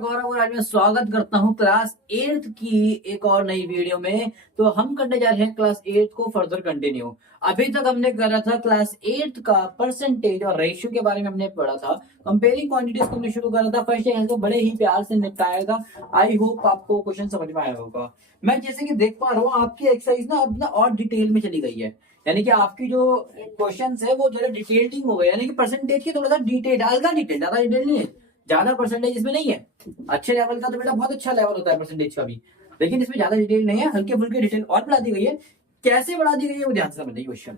गौरव और आज मैं स्वागत करता हूं क्लास 8th की एक और नई वीडियो में। तो हम करने जा रहे हैं क्लास 8 को फर्दर कंटिन्यू। अभी तक हमने करा था क्लास 8 का परसेंटेज और रेशियो के बारे में हमने पढ़ा था। कंपेयरिंग क्वांटिटीज को हमने शुरू करा था। फर्स्ट एक्सरसाइज को बड़े ही प्यार से निपटाया था। आई होप आपको क्वेश्चन समझ में आया होगा। मैं जैसे कि देख पा रहा हूँ आपकी एक्सरसाइज ना अब ना और डिटेल में चली गई है, यानी कि आपकी जो क्वेश्चन है वो जरा डिटेलिंग हो गया, यानी कि परसेंटेज की थोड़ा सा डिटेल, हल्का डिटेल, ज्यादा डिटेल नहीं है, ज्यादा परसेंटेज इसमें नहीं है। अच्छे लेवल का तो बेटा बहुत अच्छा लेवल होता है परसेंटेज का भी, लेकिन इसमें ज्यादा डिटेल नहीं है, हल्के फुल्के डिटेल और बढ़ा दी गई है। कैसे बढ़ा दी गई है वो ध्यान से समझिए क्वेश्चन,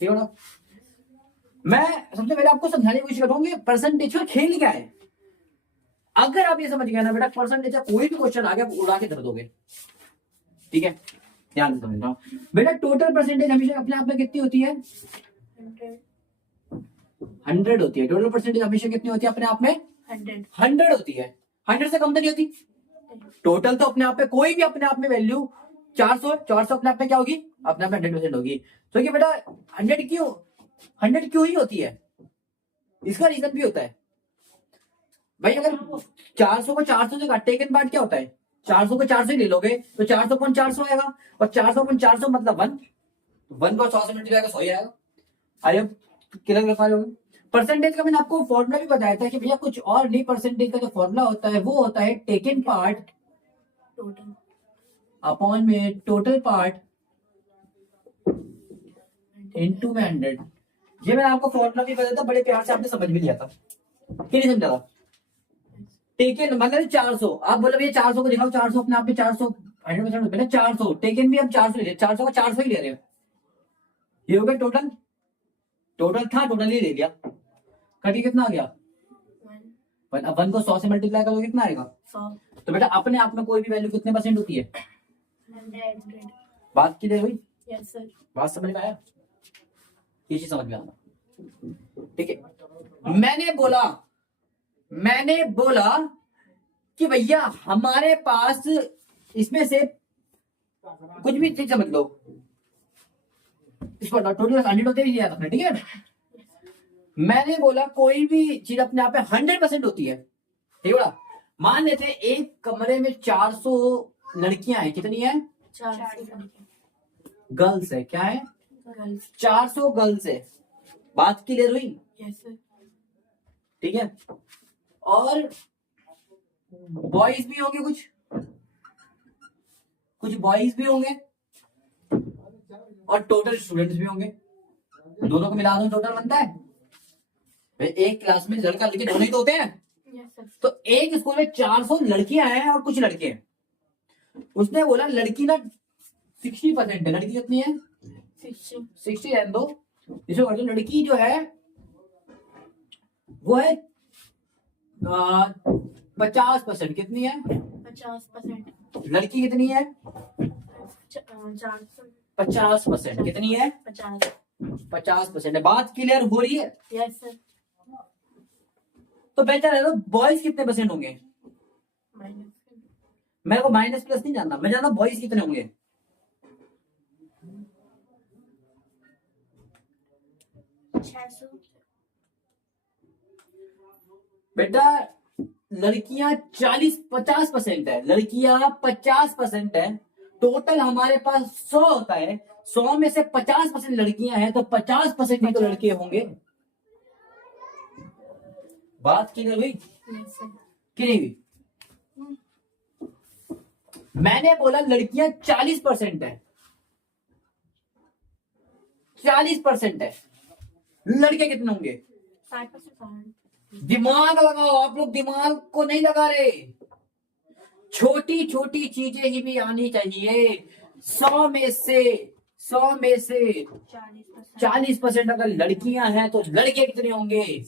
ठीक है ना। मैं सबसे पहले आपको समझाने की कोशिश करूंगी परसेंटेज का खेल क्या है। अगर आप ये समझ गए ना बेटा, परसेंटेज का कोई भी क्वेश्चन आ गया आप उड़ा के धर दोगे, ठीक है। ध्यान से समझना बेटा, टोटल परसेंटेज हमेशा अपने आप में कितनी होती है? 100 होती है। टोटल परसेंटेज हमेशा कितनी होती है अपने आप में? 100 होती है। 100 से कम तो नहीं होती। टोटल तो अपने आप में कोई भी अपने आप में वैल्यू 400 अपने आप में क्या होगी? अपने आप में 100% होगी। तो ये बेटा 100 क्यों ही होती है? इसका रीजन भी होता है भाई। अगर 400 को 400 से टेकन पार्ट क्या होता है? 400 को 400 ही ले लोगे तो 400 आएगा, और 400 मतलब 1 को 100 से मल्टीप्लाई 100 ही आएगा। आइए क्लियर कर पा रहे होगे। परसेंटेज का मैंने आपको फॉर्मूला भी बताया था कि भैया कुछ और नहीं, परसेंटेज का जो फॉर्मूला होता है वो होता है टेकन पार्ट टोटल अपॉन में टोटल पार्ट इनटू में 100। ये मैंने आपको फॉर्मूला भी बताया था, बड़े प्यार से आपने समझ भी लिया था कि नहीं समझा था? टेकन मतलब 400, आप बोले भैया 400 को दिखाओ, 400 अपने आप में 400 100% 400 टेकन भी हम 400 ले रहे, 400 का 400 ही ले रहे हैं। ये हो गया टोटल। टोटल था, टोटल ही ले लिया। कटी कितना आ गया? 1। अब 1 को 100 से मल्टीप्लाई करोगे कितना आएगा? 100। तो बेटा अपने आप में कोई भी वैल्यू कितने परसेंट होती है? 100। बात क्लियर हुई? Yes sir. बात समझ में आया? ये चीज समझ में आया, ठीक है। मैंने बोला कि भैया हमारे पास इसमें से कुछ भी चीज समझ लो, इस पर टोटल 100 होते ही याद रखना, ठीक है। मैंने बोला कोई भी चीज अपने आप में 100% होती है, ठीक है। मान लेते हैं एक कमरे में 400 लड़कियां हैं। कितनी है? 400 गर्ल्स है। क्या है? गर्ल्स। 400 गर्ल्स है। बात क्लियर हुई? Yes sir. ठीक है। और बॉयज भी होंगे, कुछ बॉयज भी होंगे और टोटल स्टूडेंट्स भी होंगे। दोनों को मिला दो टोटल बनता है। एक क्लास में लड़का लड़के दोनों ही तो होते हैं। तो एक स्कूल में 400 लड़कियां हैं और कुछ लड़के हैं। उसने बोला लड़की ना 60% है। लड़की कितनी है? 60 है। दो इसको कर दो। लड़की जो है वो है 50%। कितनी है? 50%। लड़की कितनी है? 50%। कितनी है? 50% है। बात क्लियर हो रही है? Yes sir. तो बेहतर है। तो बॉयज कितने परसेंट होंगे? मेरे को माइनस प्लस नहीं जानना, मैं जानना बॉयज कितने होंगे। बेटा लड़कियां 50% है, लड़कियां 50% है। टोटल हमारे पास 100 होता है। 100 में से 50% लड़कियां हैं, तो 50% ही तो लड़के होंगे। बात क्लियर हुई कि नहीं हुई? मैंने बोला लड़कियां 40% है, 40% है। लड़के कितने होंगे? 60%। दिमाग लगाओ, आप लोग दिमाग को नहीं लगा रहे। छोटी छोटी चीजें ही भी आनी चाहिए। 100 में से 40% अगर लड़कियां हैं तो लड़के कितने होंगे?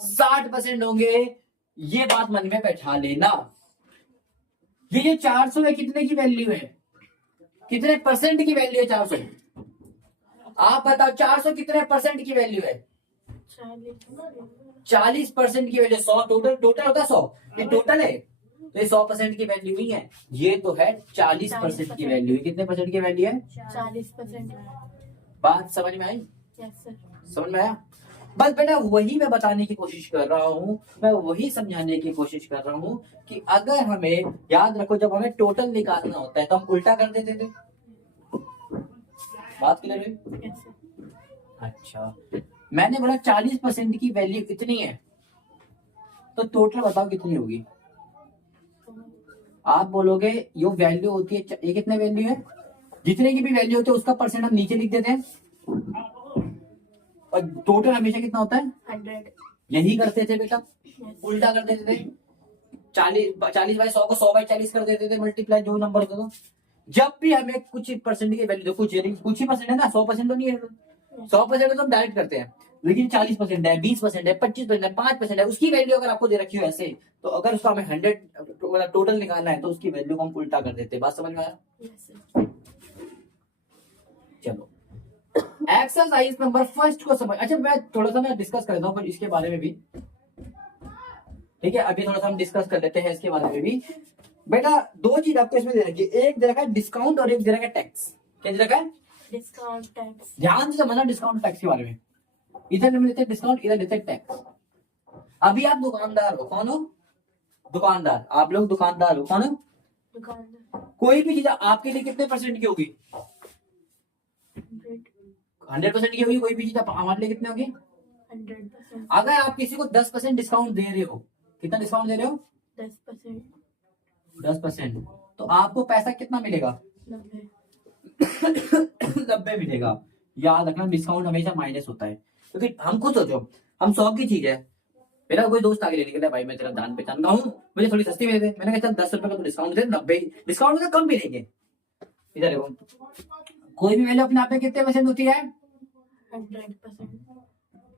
60% होंगे। ये बात मन में बैठा लेना। ये जो 400 है कितने की वैल्यू है? कितने परसेंट की वैल्यू है 400? आप बताओ 400 कितने परसेंट की वैल्यू है? 40% की वैल्यू। 100 टोटल होता है 100, ये टोटल है तो ये 100% की वैल्यू नहीं है। ये तो है 40% की वैल्यू। कितने परसेंट की वैल्यू है? 40%। बात समझ में आई? Yes sir. समझ में आया? बस बेटा वही मैं बताने की कोशिश कर रहा हूँ, मैं वही समझाने की कोशिश कर रहा हूँ कि अगर हमें याद रखो जब हमें टोटल निकालना होता है तो हम उल्टा कर देते थे। बात क्लियर हुई? अच्छा, मैंने बोला 40% की वैल्यू कितनी है, तो टोटल बताओ कितनी होगी। आप बोलोगे ये वैल्यू होती है, ये कितने वैल्यू है, जितने की भी वैल्यू होती है उसका परसेंट हम नीचे लिख देते हैं, और टोटल हमेशा कितना होता है 100। यही करते थे बेटा, उल्टा कर देते थे। 40/100 को 100/40 कर देते थे, मल्टीप्लाई जो नंबर होता था। जब भी हमें कुछ परसेंट की वैल्यू, कुछ ही परसेंट है ना, 100% तो नहीं है, 100% तो हम डायरेक्ट करते हैं, लेकिन 40% है, 20% है, 25% है, 5% है, उसकी वैल्यू अगर आपको दे रखी हो ऐसे, तो अगर उसका हमें 100 टोटल निकालना है तो उसकी वैल्यू को हम उल्टा कर देते हैं। बात समझ में आया? चलो एक्सरसाइज नंबर फर्स्ट को समझ, अच्छा मैं थोड़ा सा ना डिस्कस कर देता हूँ इसके बारे में भी, ठीक है, अभी थोड़ा सा हम डिस्कस कर लेते हैं इसके बारे में भी। बेटा दो चीज आपको इसमें दे रखी है, एक दे रखा है डिस्काउंट और एक दे रखा है टैक्स। क्या दे रखा है? Discount tax. ध्यान से समझना डिस्काउंट टैक्स के बारे में। इधर हम लेते हैं डिस्काउंट, इधर लेते हैं टैक्स। अभी आप दुकानदार हो, कौन हो? दुकानदार। आप लोग दुकानदार हो, कौन हो? दुकानदार। कोई भी चीज आपके लिए कितने परसेंट की होगी? 100% की होगी। कोई भी चीज हमारे लिए कितने होगी? 100%। अगर आप किसी को 10% डिस्काउंट दे रहे हो, कितना डिस्काउंट दे रहे हो? 10%। 10%, तो आपको पैसा कितना मिलेगा? 90। 90 मिलेगा। याद रखना डिस्काउंट हमेशा माइनस होता है, क्योंकि हम खुद सोचो, हम 100 की चीज है, मेरा कोई दोस्त आगे लेने के लिए, भाई मैं तेरा जान पहचान का हूँ, मुझे थोड़ी सस्ती में दे दे। मैंने कहा चल 10 रुपए का तो डिस्काउंट दे, 90 डिस्काउंट में कम मिलेंगे। इधर देखो, कोई भी वैल्यू अपने आप में कितने परसेंट होती है? 100%।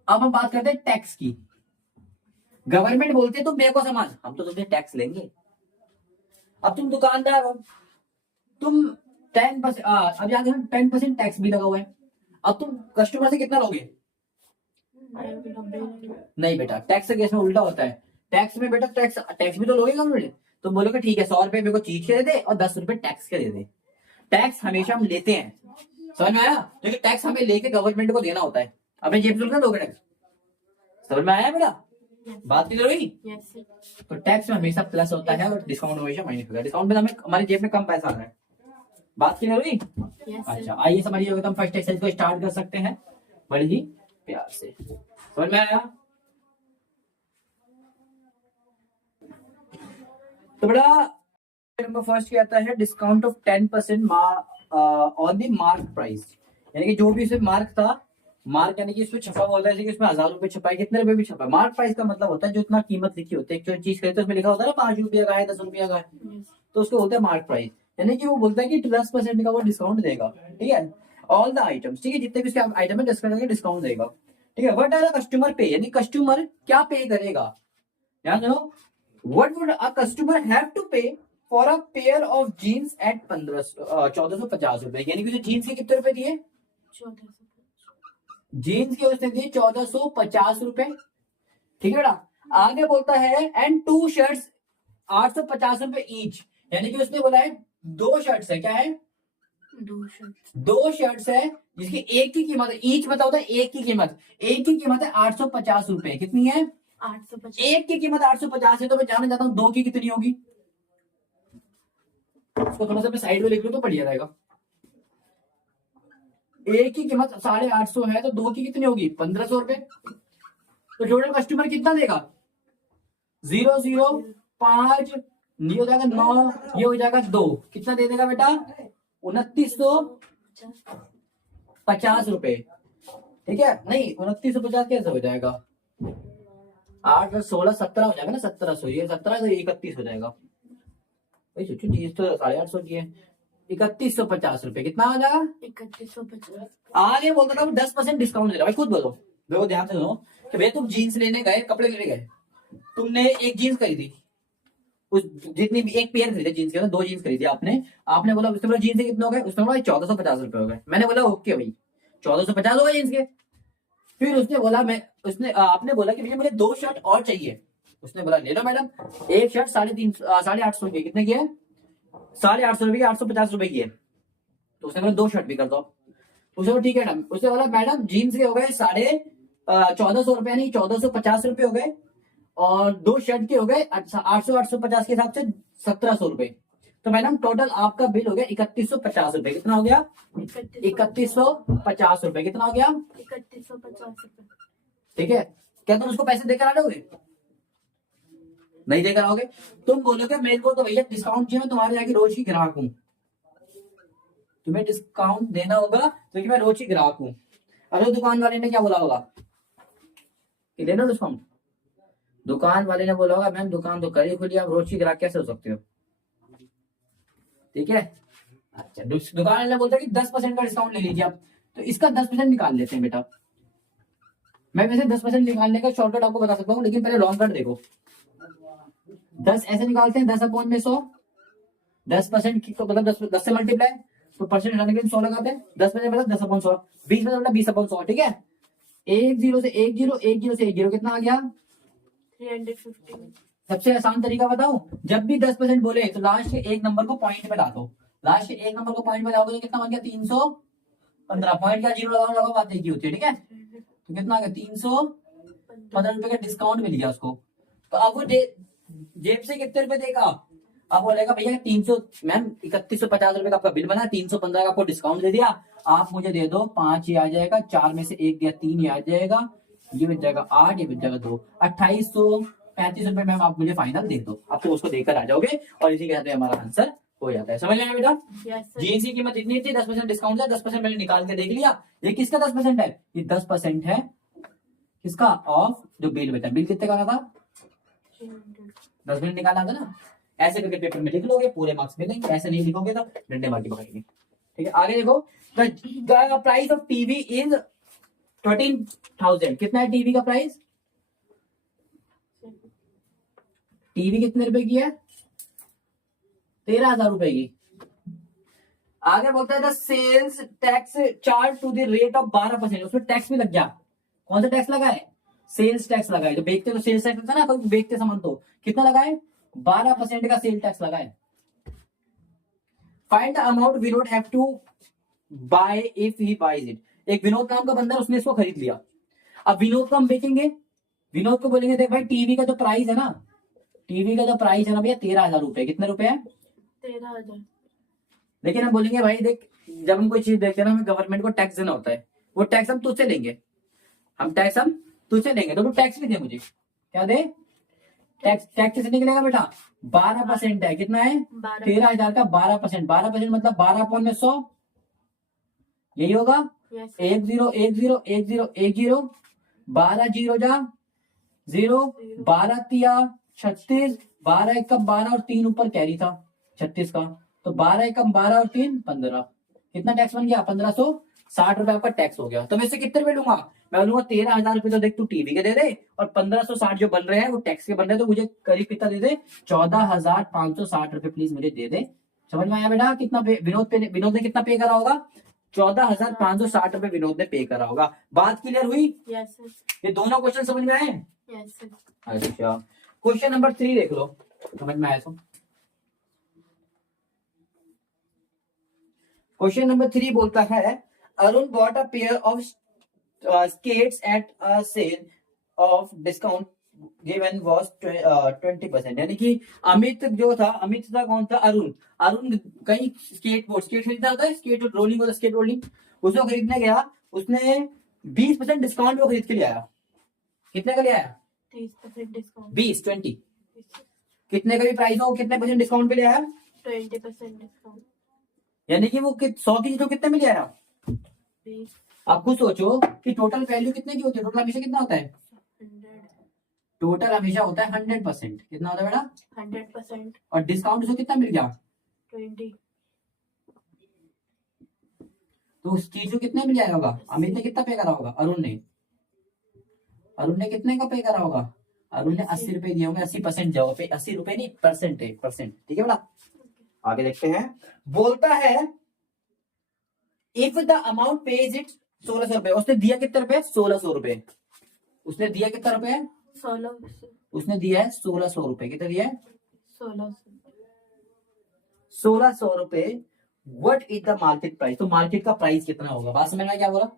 अब हम बात करते हैं टैक्स की। गवर्नमेंट बोलती है तुम मेरे को समाज, हम तो तुमसे टैक्स लेंगे। अब तुम दुकानदार हो, तुम 10%, अब याद है 10% टैक्स भी लगा हुआ है। अब तुम कस्टमर से कितना लोगे? नहीं बेटा, टैक्स केस में उल्टा होता है। टैक्स में बेटा टैक्स भी तो लोगे गवर्नमेंट। तुम बोलोगे ठीक है 100 रुपए मेरे को चीज के दे दे और 10 रुपए टैक्स के दे दे। टैक्स हमेशा हम लेते हैं, समझ में आया? क्योंकि टैक्स हमें लेके गवर्नमेंट को देना होता है, अपने जेब से दोगे टैक्स। समझ में आया बेटा? बात की हुई? तो टैक्स में हमेशा प्लस होता है और डिस्काउंट हमेशा माइनस होता है। डिस्काउंट में हमें हमारी जेब में कम पैसा आ रहा है। बात क्लियर हुई? अच्छा आइए समझिए, तो हम फर्स्ट एक्सरसाइज को स्टार्ट कर सकते हैं बड़ी ही प्यार से। समझ में आया? तो बड़ा नंबर फर्स्ट क्या आता है? Discount of 10% on the mark price, यानी कि जो भी इसमें मार्क था, मार्क यानी कि इसमें छपा हुआ होता है, जैसे कि इसमें 1000 रुपए छपा है, कितने रुपए भी छपा है। मार्क प्राइस का मतलब होता है जो इतना कीमत लिखी होती है, जो चीज खरीदते उसमें लिखा होता है ना 5 रुपया का है, 10 रुपया का है, तो उसको बोलते हैं मार्क प्राइस। यानी कि वो बोलता है कि 10% का वो डिस्काउंट देगा, ठीक है, ऑल द आइटम्स, ठीक है, जितने भी उसके आइटम है 10% का डिस्काउंट देगा, ठीक है। व्हाट आर द कस्टमर पे, यानी कस्टमर क्या पे करेगा, याद रखो, what would a customer have to pay for a pair of jeans at 1450 रुपए, यानी कि जीन्स के कितने रुपए दिए? 1450। जीन्स के उसने दिए 1450 रुपए, ठीक है बेटा। आगे बोलता है एंड 2 शर्ट्स 850 रुपए ईच, यानी कि उसने बोला है 2 शर्ट्स है, क्या है? 2 शर्ट्स है, जिसकी एक की कीमत है, ईच मतलब होता है एक की कीमत, एक की कीमत है 850 रुपए। कितनी है? 850। एक की कीमत 850 है, तो मैं जानना चाहता हूँ 2 की कितनी होगी। उसको थोड़ा सा साइड में लिख लो तो बढ़िया रहेगा। एक की कीमत 850 है, तो 2 की कितनी होगी? 1500 रुपए। तो टोटल कस्टमर कितना देगा? 0 0 5, ये हो जाएगा 9, ये हो जाएगा 2, कितना दे देगा बेटा? 2950 रुपए, ठीक है। नहीं 2950 कैसे हो जाएगा? 8 16 17 हो जाएगा ना, 1700, ये 17 तो 31 हो जाएगा। भाई सोचो चीज तो 850 की है, 3150 रुपए, कितना आ जाएगा? 3150। आगे बोलता था 10% डिस्काउंट दे रहा। भाई खुद बोलो, देखो ध्यान से सुनो कि भैया तुम जीन्स लेने गए, कपड़े लेने गए, तुमने एक जीन्स खरीदी, उस जितनी भी एक पेयर खरीदे जीन्स के ना, 2 जीन्स खरीदी आपने, आपने बोला, उसने बोला जीन्स के कितने हो गए? उसने बोला 1450 रुपए हो गए। मैंने बोला ओके भाई 1450 हो गए जीन्स के। फिर उसने बोला आपने बोला कि भैया मुझे 2 शर्ट और चाहिए। उसने बोला ले लो मैडम, एक शर्ट 850 रुपए, कितने की है? 850 रुपए की, 850 रुपए की है। तो उसने बोला 2 शर्ट भी कर दो। उसने बोला ठीक है मैडम। उसने बोला मैडम जीन्स के हो गए 1400 रुपए नहीं 1450 रुपए हो गए, और 2 शर्ट के हो गए 850 के हिसाब से 1700 रुपए। तो मैडम टोटल आपका बिल हो गया 3150 रुपए। कितना हो गया? 3150 रुपए। कितना हो गया? 3150 रुपए। ठीक है, क्या तुम उसको पैसे देकर आ जाओगे? नहीं देकर आओगे। तुम बोलोगे मेरे को तो भैया डिस्काउंट चाहिए, मैं तुम्हारे जाके रोज की ग्राहक हूँ, तुम्हें डिस्काउंट देना होगा क्योंकि मैं रोज की ग्राहक हूँ। अरे दुकान वाले ने क्या बोला होगा कि लेना डिस्काउंट? दुकान वाले ने बोला होगा मैम दुकान तो करी खुली, आप रोज की ग्राहक कैसे हो सकते हो? ठीक है, अच्छा दुकान वाले बोलता है कि 10% का डिस्काउंट ले लीजिए आप, तो इसका 10% निकाल लेते हैं बेटा। मैं वैसे 10% निकालने का शॉर्टकट आपको बता सकता हूँ, लेकिन पहले लॉन्ग कट देखो। 10 ऐसे निकालते हैं, 10/100, 10% की तो मतलब 10 से मल्टीप्लाई, तो परसेंट हटाने के लिए 100 लगाते हैं, 10% मतलब 10/100, 20% मतलब 20/100। ठीक है, 10 से 10, 10 से 10 कितना आ गया? 350। सबसे आसान तरीका बताऊं, जब भी 10% बोले तो लास्ट के एक नंबर को पॉइंट में ला दो, लास्ट के एक नंबर को पॉइंट में लाओगे तो कितना बन गया? 315। पॉइंट का जीरो लगाओ बात एक ही होती है। ठीक है, तो कितना आ गया? 315 रुपए का डिस्काउंट मिल गया उसको। तो अब वो जेब से कितने रुपए देगा? अब बोलेगा भैया 300, मैम 3150 रुपए का आपका बिल बना, 315 का आपको डिस्काउंट दे दिया, आप मुझे दे दो 5 ये आ जाएगा, 4 में से 1 या 3 ये आ जाएगा, ये बच जाएगा 8, ये बच जाएगा 2, 2835 रुपए मैम आप मुझे फाइनल दे दो। आप तो उसको देकर आ जाओगे और इसी के साथ हमारा आंसर हो जाता है। समझ में आया बेटा? Yes sir. जीएनसी की कीमत इतनी थी, 10% डिस्काउंट है, 10% मैंने निकाल के देख लिया। ये किसका 10% है? ये 10% है किसका? ऑफ जो बिल बचा। बिल कितने का आना था? 300। 10 मिनट निकाला था ना। ऐसे करके पेपर में लिख लोगे, पूरे मार्क्स मिलेंगे। ऐसे नहीं लिखोगे तो डंडे मार के पकड़ेंगे। ठीक है, आगे देखो। The price of TV is 13,000। कितना है टीवी का प्राइस? टीवी कितने रुपए की है? 13,000 रुपए की। आगे बोलता है the sales tax charge to the rate of 12%। उसमें टैक्स भी लग गया। कौन सा टैक्स लगा है? सेल्स टैक्स लगा है। जो बेचते तो सेल्स टैक्स होता है ना, कोई बेचते सामान तो कितना लगा है? 12% का सेल टैक्स लगा है। Find the amount Vinod have to buy if he buys it. एक विनोद नाम का बंदा है, उसने इसको खरीद लिया। अब विनोद को हम बेचेंगे, विनोद को बोलेंगे देख भाई टीवी का जो प्राइस है ना, टीवी का जो प्राइस है ना भैया 13,000 रुपए। कितने रुपए है? 13,000। लेकिन हम बोलेंगे भाई देख, जब हम कोई चीज देखते हैं ना, हमें गवर्नमेंट को टैक्स देना होता है, वो टैक्स हम तुझसे लेंगे, हम तुझसे लेंगे, तो तू टैक्स भी दे मुझे। क्या दे? टैक्स। टैक्स कितने निकलेगा बेटा? 12% है। कितना है? 13,000 का 12%। 12% मतलब 12/100, यही होगा। यस 1 0 1 0 1 0 1 0, 12 जीरो जा 0, 12 तिया 36, 12 एकम 12 और 3 ऊपर कैरी था 36 का, तो 12 एकम 12 और 3 15। कितना टैक्स बन गया? 1560 रुपए आपका टैक्स हो गया। तो मैं इससे कितने रुपए लूंगा? मैं लूंगा 13,000 रुपए। तो देख तू टीवी के दे दे, और 1560 जो बन रहे हैं वो टैक्स के बन रहे हैं, तो मुझे करीब कितना दे दे? 14,560 रुपए प्लीज मुझे दे दे। समझ में आया बेटा? कितना विनोद ने कितना पे करा होगा? 14,560 रुपए विनोद ने पे करा होगा। बात क्लियर हुई? Yes sir. ये दोनों क्वेश्चन समझ में आए? Yes sir. अच्छा, क्वेश्चन नंबर 3 देख लो, समझ में आया तो। क्वेश्चन नंबर 3 बोलता है Arun bought a pair of skates at a sale of discount given was 20%। यानी कि अमित जो था, अमित था कौन था? अरुण। अरुण कहीं स्केट खरीदना होता है, स्केट रोलिंग होता है, स्केट रोलिंग, उसको खरीदने गया। उसने 20% डिस्काउंट में खरीद के ले आया। कितने का ले आया? 30% डिस्काउंट। 20 कितने का भी प्राइस हो, कितने परसेंट डिस्काउंट पे ले आया? 20% डिस्काउंट। यानी कि वो 100 की चीज को कितने में ले आया? 20। आप खुद सोचो कि टोटल वैल्यू कितने की होती है? टोटल हमेशा कितना होता है? 100। टोटल हमेशा होता है 100%। कितना होता है बेटा? 100%। और डिस्काउंट उसको कितना मिल गया? 20। तो उस चीज को कितने मिल जाएगा होगा? अमित ने कितना पे करा होगा? अरुण ने कितने का पे करा होगा? अरुण ने 80 रुपए दिए होंगे। 80% जवाब पे, 80 रुपए नहीं, परसेंट। ठीक है बेटा, आगे देखते हैं। बोलता है if the amount page it 1600 रुपए। उसने दिया कितने रुपए? 1600 रुपए। उसने दिया कितना रुपए? 1600। उसने दिया है 1600 रुपए। कितना दिया है? 1600। 1600 रुपए। What is the market price? तो मार्केट का प्राइस कितना होगा? बात समझ में क्या बोला?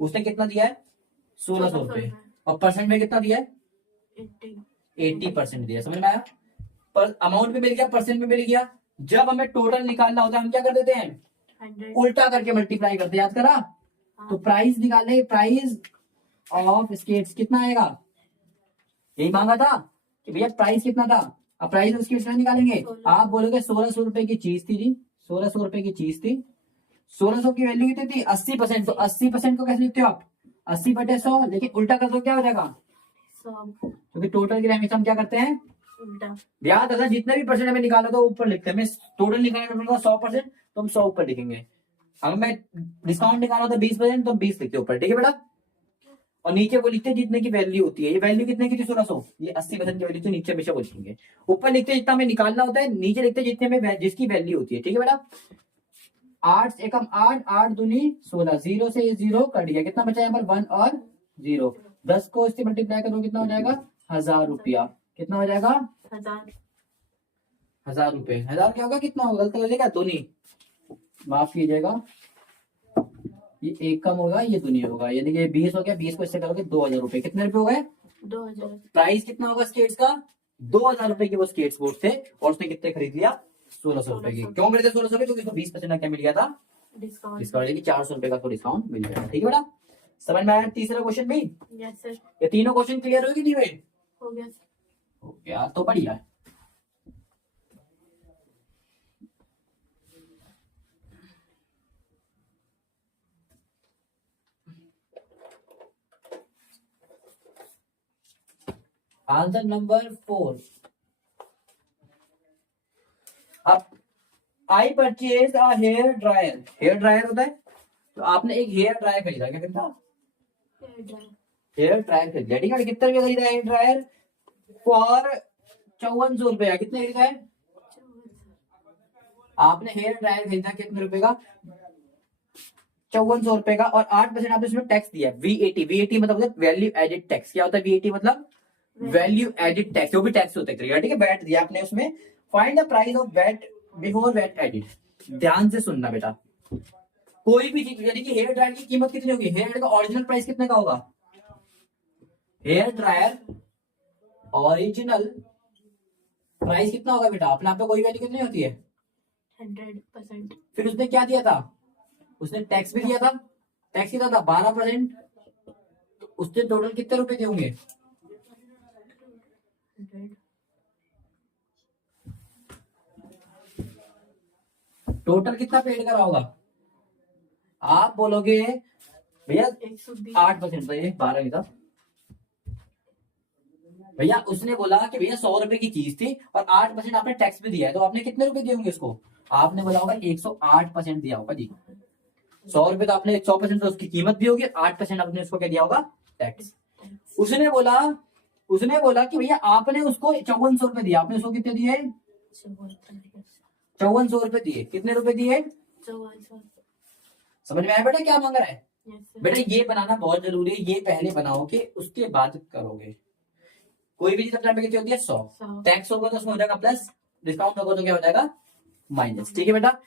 उसने कितना दिया है? 1600 रुपए। और परसेंट में कितना दिया है? 80% दिया। समझ में आया? पर अमाउंट में मिल गया, परसेंट में मिल गया। जब हमें टोटल निकालना होता है हम क्या कर देते हैं? 100। उल्टा करके मल्टीप्लाई करते हैं। याद करा? तो प्राइस निकाले, प्राइस ऑफ स्केट्स कितना आएगा? यही मांगा था कि भैया प्राइस कितना था। अब प्राइस ऑफ स्केट्स निकालेंगे। आप बोलोगे 1600 रुपए की चीज थी जी, 1600 रुपए की चीज थी। 1600 की वैल्यू कितनी थी? 80%। तो 80% को कैसे लिखते हो आप? 80/100। लेकिन उल्टा कर दो क्या हो जाएगा? 100 क्योंकि टोटल की हमेशा हम क्या करते हैं? उल्टा। याद आता जितने भी परसेंट हमें निकाला था ऊपर लिखते हैं। हमें टोटल निकालना था 100%, तो हम 100 ऊपर लिखेंगे। अगर मैं डिस्काउंट निकाला था 20%, तो 20 लिखते ऊपर। ठीक है बेटा? और नीचे वो लिखते हैं जितने की वैल्यू होती है। ये वैल्यू कितने की थी? 1600। ये 80% की वैल्यू थी। नीचे हमेशा वो लिखेंगे। ऊपर लिखते हैं जितना हमें निकालना होता है, नीचे लिखते हैं जितने में जिसकी वैल्यू होती है। ठीक है बेटा? 8 एकम 8, 8 दूनी 16, 0 से 0 कट गया। कितना बचा यहाँ पर? 1 और 0। 10 को इससे मल्टीप्लाई करो कितना हो जाएगा? 1000 रुपया। कितना हो जाएगा? 1000। 1000 रुपए। 1000 क्या होगा? कितना होगा? गलत कर देगा दूनी, माफ कीजिएगा। ये एक कम होगा, ये दूनी होगा। यानी कि 20 हो गया। 20 को इससे करोगे 2000 रुपए। कितने रुपए हो गए? 2000। प्राइस कितना होगा स्केट्स का? 2000 रुपए के वो स्केट्स बोर्ड थे। और उसने कितने खरीद लिया? 1600 रुपए की। क्यों खरीदे 1600 के? क्योंकि इसको 20% क्या मिल गया था? डिस्काउंट। डिस्काउंट। 400 रुपए का तो डिस्काउंट मिल गया। ठीक है बेटा? समझ में आया? तीसरा क्वेश्चन भी। Yes sir. ये तीनों क्वेश्चन क्लियर हुए कि नहीं हुए? हो गया सर। हो गया तो बढ़िया है। Answer number 4। अब I purchase a hair dryer. Hair dryer होता है, तो आपने एक हेयर ड्रायर खरीदा। क्या खरीदा? हेयर ड्रायर खरीद लिया। ठीक है? कितने रुपए खरीदा हेयर ड्रायर? फॉर 5400 रुपए। कितने खरीदा है? आपने हेयर ड्रायर खरीदा कितने रुपए का? 5400 रुपए का। और 8% आपने इसमें टैक्स दिया, वीएटी। वीएटी मतलब वैल्यू एडेड टैक्स। क्या होता है वीएटी? मतलब वैल्यू एडेड टैक्स। जो भी टैक्स होता है। ठीक है? वैट दिया आपने उसमें। Find the price of VAT before VAT added. ध्यान से सुनना बेटा। कोई भी चीज, यानी कि हेयर ड्रायर की कीमत कितनी होगी? हेयर ड्रायर का ओरिजिनल प्राइस कितने का होगा? हेयर ड्रायर ओरिजिनल प्राइस कितना होगा बेटा? अपने आप पे कोई वैल्यू कितनी होती है? 100%। फिर उसने क्या दिया था? उसने टैक्स भी दिया था। टैक्स कितना था? 12%। तो उसने टोटल कितने रुपए दिए होंगे? 100। टोटल कितना पेड करा होगा? आप बोलोगे भैया 120। 8%। तो ये 12 नहीं था भैया। उसने बोला कि भैया 100 रुपए की चीज थी और 8% आपने टैक्स भी दिया है, तो आपने कितने रुपए दिए होंगे उसको? आपने बोला होगा 108% दिया होगा जी। 100 रुपए तो आपने 100% तो उसकी कीमत दी होगी, 8% आपने उसको क्या दिया होगा? टैक्स। उसने बोला कि भैया आपने उसको 5400 रुपए दिया। आपने उसको कितने दिए? 5400 रुपए दिए। कितने रुपए दिए? 5400। समझ में आया बेटा क्या मांग रहा है? Yes sir. बेटा ये बनाना बहुत जरूरी है। ये पहले बनाओगे उसके बाद करोगे। कोई भी चीज अपने पे कितनी होती है? 100। टैक्स होगा तो उसमें हो जाएगा प्लस, डिस्काउंट होगा तो क्या हो जाएगा? माइनस। ठीक है बेटा?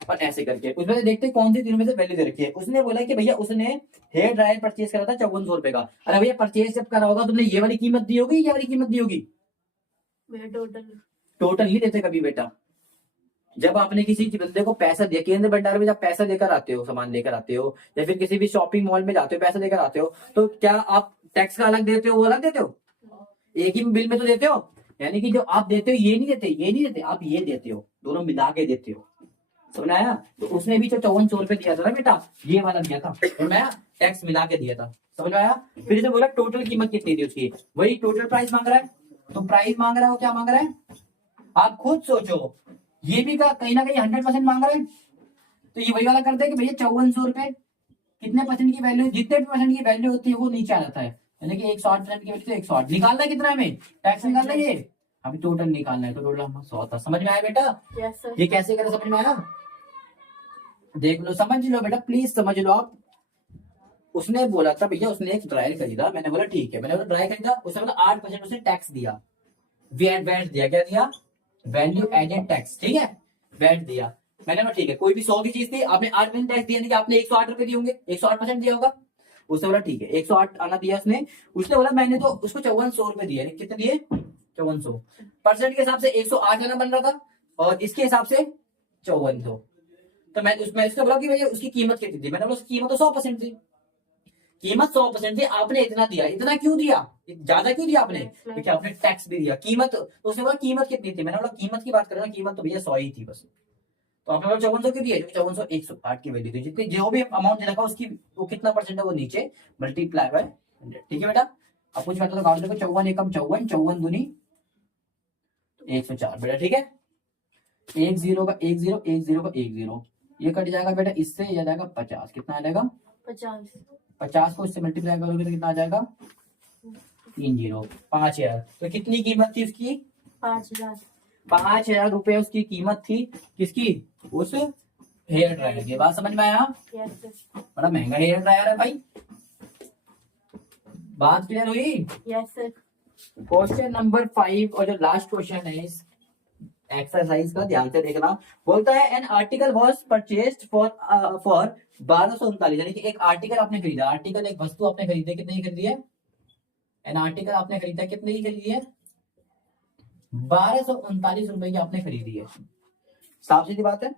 और ऐसे करके उसमें से देखते हैं कौन सी तीनों में से वैल्यू दे रखी है। उसने बोला कि भैया उसने हेयर ड्रायर परचेज करा था 5400 रुपए का। अरे भैया परचेज जब करा होगा तुमने ये वाली कीमत दी होगी, ये वाली कीमत दी होगी? मैं टोटल। टोटल नहीं देते कभी बेटा। जब आपने किसी बंदे को पैसा दिया, केंद्र भंडार में जब पैसा लेकर आते हो, सामान लेकर आते हो, या फिर किसी भी शॉपिंग मॉल में जाते हो पैसा लेकर आते हो, तो क्या आप टैक्स का अलग देते हो, वो अलग देते हो? एक ही बिल में तो देते हो। यानी कि जो आप देते हो ये नहीं देते, ये नहीं देते, आप ये देते हो, दोनों मिला के देते हो। समझ आया? तो उसने भी जो 5400 रुपए दिया था ना बेटा, ये वाला दिया था, और मैं टैक्स मिला के दिया था। समझ आया? फिर से बोला टोटल कीमत कितनी थी उसकी, वही टोटल प्राइस मांग रहा है। तो प्राइस मांग रहा है वो क्या मांग रहा है? आप खुद सोचो। ये भी कहीं ना कहीं 100% मांग रहे हैं, तो ये वही वाला करते हैं कि भैया 5400 रुपए कितने परसेंट की वैल्यू, जितने परसेंट की वैल्यू होती है वो नीचे आ जाता है। यानी कि 108% की वैल्यू 108 निकालना है। कितना हमें टैक्स निकालना है? ये अभी टोटल निकालना है, तो टोटल हम 100 था। समझ में आया बेटा? Yes sir. ये कैसे करें? समझ में आया? देख लो, समझ लो बेटा, प्लीज समझ लो आप। उसने बोला था भैया उसने एक ड्रायर खरीदा। मैंने बोला ठीक है, मैंने बोला ड्रायर खरीदा। उसने बोला 8% उसने टैक्स दिया, वैट दिया। क्या दिया? Value added tax. ठीक है? वैट दिया। मैंने बोला ठीक है, कोई भी 100 की चीज थी, आपने 8% टैक्स दिया, नहीं कि आपने 108 रुपए दिए होंगे, 108% दिया होगा। उसने बोला ठीक है 108 आना दिया उसने। उसने बोला मैंने तो उसको 5400 रुपए दिए, कितने दिए 5400। परसेंट के हिसाब से 108 आना बन रहा था और इसके हिसाब से 5400। तो मैं उसने बोला कि भैया उसकी कीमत कितनी थी, मैंने बोला उसकी कीमत तो 100% थी। कीमत 100% थी, आपने इतना दिया, इतना क्यों दिया, ज्यादा क्यों दिया आपने, क्योंकि आपने टैक्स भी दिया। कीमत तो उसने बोला कीमत कितनी थी, मैंने बोला कीमत की बात करें ना, कीमत तो भैया 100 ही थी बस। तो आपने बोला 5400 क्यों दिया, 5400 108 की वैल्यू थी, जितनी जो भी अमाउंट रखा उसकी वो कितना परसेंट है वो नीचे मल्टीप्लाई बाय 100। ठीक है बेटा, अब कुछ बेटा तो काट देखो, 54 एकम 54, 54 दूनी 104 बेटा। ठीक है, 10 का 10, 10 का 10, ये कट जाएगा बेटा इससे, ये आ जाएगा 50। कितना आ जाएगा 50। 50 को इससे मल्टीप्लाई करोगे तो कितना आ जाएगा 30, 5000। तो कितनी कीमत थी उसकी 5000। 5000 रुपए उसकी कीमत थी, किसकी, उस हेयर ड्रायर की। बात समझ में आया, यस सर। बड़ा महंगा हेयर ड्रायर है भाई। बात क्लियर हुई। Yes sir. क्वेश्चन नंबर 5 और जो लास्ट क्वेश्चन है इस एक्सरसाइज का, ध्यान से देखना। बोलता है N article was purchased for 1239, यानी कि एक आर्टिकल आपने खरीदा, आर्टिकल एक वस्तु आपने खरीदी, कितने की खरीदी है, एन आर्टिकल आपने खरीदा, कितने की खरीदी है 1239 रुपए की आपने खरीदी है। साफ सीधी बात है।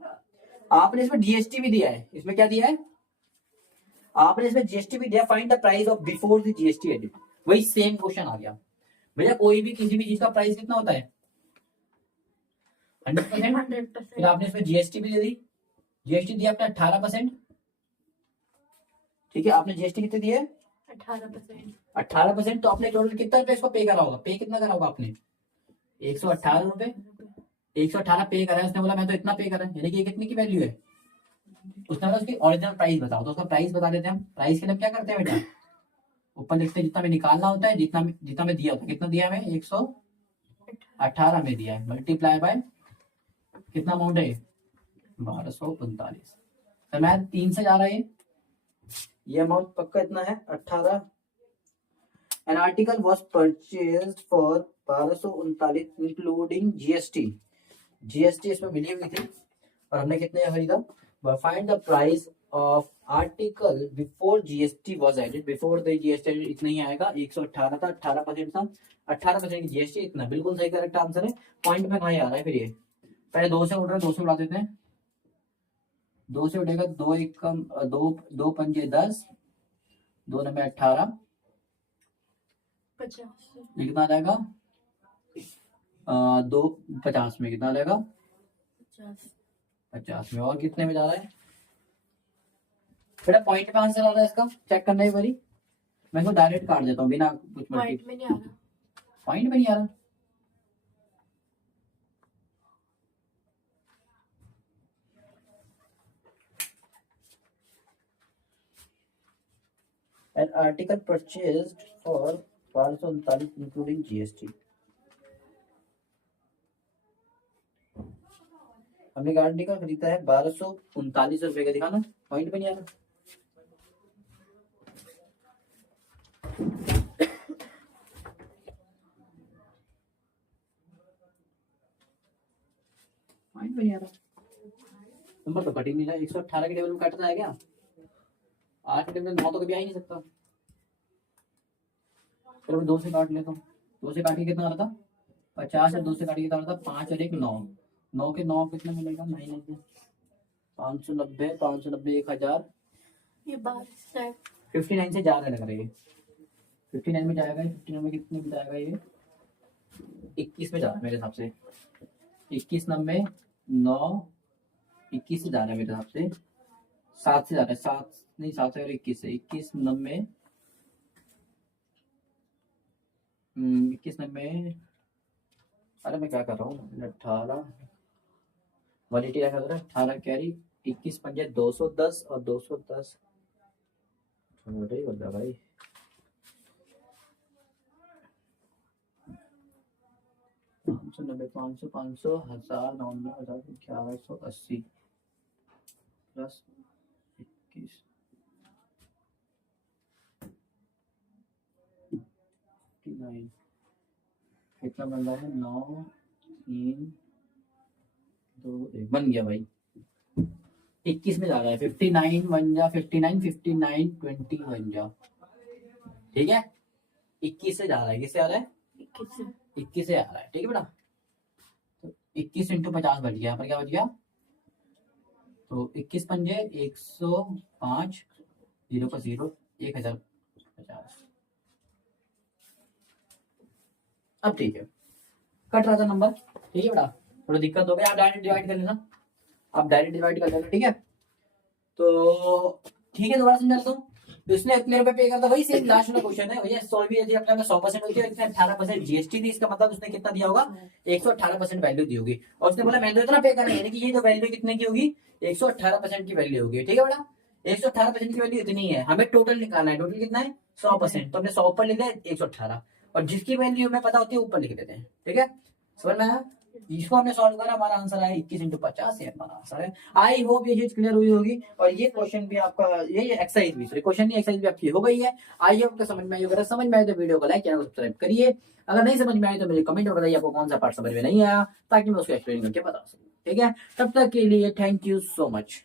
आपने इसमें जीएसटी भी दिया है, इसमें क्या दिया है, आपने इसमें जीएसटी भी दिया। Find the price of before the GST edit. वही सेम क्वेश्चन आ गया भैया, कोई भी किसी भी चीज का प्राइस कितना होता है 100%। 100%। फिर आपने इसमें जीएसटी भी दे दी, जीएसटी दिया आपने 18%। ठीक है, आपने जीएसटी कितने दिए 18%। 18%। तो आपने टोटल कितना रुपए इसको पे करा होगा, पे कितना करा होगा आपने 118 रुपए। 118 पे करा है उसने, बोला मैं तो इतना पे करा है, यानी कि ये कितने की वैल्यू है। उसने बोला उसकी ओरिजिनल प्राइस बताओ, तो उसका प्राइस बता देते हैं हम। प्राइस के लिए हम क्या करते हैं बेटा, ऊपर लिखते हैं जितना में निकालना होता है, जितना में दिया होता है, कितना दिया हमें 118 में दिया है, मल्टीप्लाई बाय कितना अमाउंट है 1239। तो मैं 3 से जा रहा है, ये अमाउंट पक्का इतना है 18। An article was purchase for 1239 including GST. GST इसमें मिली हुई थी और हमने कितने का खरीदा। Find the price of article before GST was added. Before the GST इतना ही आएगा, 118 था, 18% था, 18% की जीएसटी इतना। बिल्कुल सही करेक्ट आंसर है। पॉइंट में कहाँ आ रहा है फिर, ये पहले 2 से उड़ रहा है, 2 से उड़ा देते हैं। 2 से उठेगा, 2 एकम 2, 2 पंजे 10, 2 नंबर 18, 50। ये कितना आ जाएगा 2 50 में कितना आ जाएगा 50। 50 में। और कितने में जा रहा है बेटा, पॉइंट में आंसर आ रहा है इसका, चेक करना है बारी। मैं इसको डायरेक्ट काट देता हूँ बिना कुछ पॉइंट में नहीं आ रहा। पॉइंट में नहीं आ रहा। An article purchased for 1239 including GST। हमने एक आर्टिकल खरीदा है 1239 रुपए का, दिखाना पॉइंट में नहीं आ रहा। पॉइंट में नहीं आ रहा, नंबर तो कट ही नहीं रहा। 118 के टेबल में काटना है क्या, 8 के टेबल में 9 तो कभी आ ही नहीं सकता। चलो मैं 2 से काट लेता हूँ। 2 से काट के कितना आ रहा था 50 और 2 से काट के कितना आ रहा था 5 और 1 9। 9 के 9 कितना मिलेगा 9 590, 590 1000। ये 12 59 से जा रहा है लग रहा है ये, 59 में जाएगा, 59 में कितने में जाएगा ये 21 में जा रहा है मेरे हिसाब से। 21 नब्बे 9 21 से जा रहा है मेरे हिसाब से, 7 से जा रहा है, 7 नहीं 7 से 21 से 21 नब्बे 21 नब्बे। अरे मैं क्या कर रहा हूँ 18 180 रखा था, 18 कैरी 21 पंजे 210 और 210 छोटा ही होता भाई। पाँच सौ नब्बे 500 500 1000 900 1180 प्लस 21 कितना बन रहा है 9 3 2 1 बन गया भाई। 21 में जा रहा है, 59 वन जा 59, 59 20 वन जा, ठीक है। 21 से जा रहा है, किससे आ रहा है? 21 से 21 से आ रहा है, ठीक है बेटा। तो 21 इंटू 50 बच गया, यहाँ पर क्या बच गया? तो 21 पंजे 105, 0 का 0, 1050। अब ठीक है, कट रहा था नंबर, ठीक है बेटा। थोड़ा दिक्कत हो गई, आप डायरेक्ट डिवाइड कर लेना, आप डायरेक्ट डिवाइड कर लेना, ठीक है। तो ठीक है, दोबारा समझा देता हूँ। तो इसने इतने रुपए पे करता, वही सेम लास्ट में क्वेश्चन है भैया। 100 भी यदि अपने 100% होती है, इसने 18% जीएसटी दी, इसका मतलब उसने कितना दिया होगा? 118% वैल्यू दी होगी। और उसने बोला मैंने तो इतना पे करना है, यानी कि ये जो वैल्यू कितने की होगी? 118% की वैल्यू होगी, ठीक है बेटा। 118% की वैल्यू इतनी है, हमें टोटल निकालना है। टोटल कितना है? 100%। तो हमने 100 ऊपर लिख दिया, 118, और जिसकी वैल्यू हमें पता होती है ऊपर लिख देते हैं, ठीक है। समझ में आया? इसको हमने सॉल्व करा, हमारा आंसर आया 21 इंटू 50, ये हमारा आंसर है। आई होप ये चीज क्लियर हुई होगी। और ये क्वेश्चन भी आपका, ये एक्सरसाइज भी, सॉरी क्वेश्चन नहीं, एक्सरसाइज भी आपकी हो गई है। आई होप समझ में आई होगा। समझ में आए तो वीडियो को लाइक, चैनल को सब्सक्राइब करिए। अगर नहीं समझ में आए तो मुझे कमेंट में बताइए आपको कौन सा पार्ट समझ में नहीं आया, ताकि मैं उसको एक्सप्लेन करके बता सकूं, ठीक है। तब तक के लिए थैंक यू सो मच।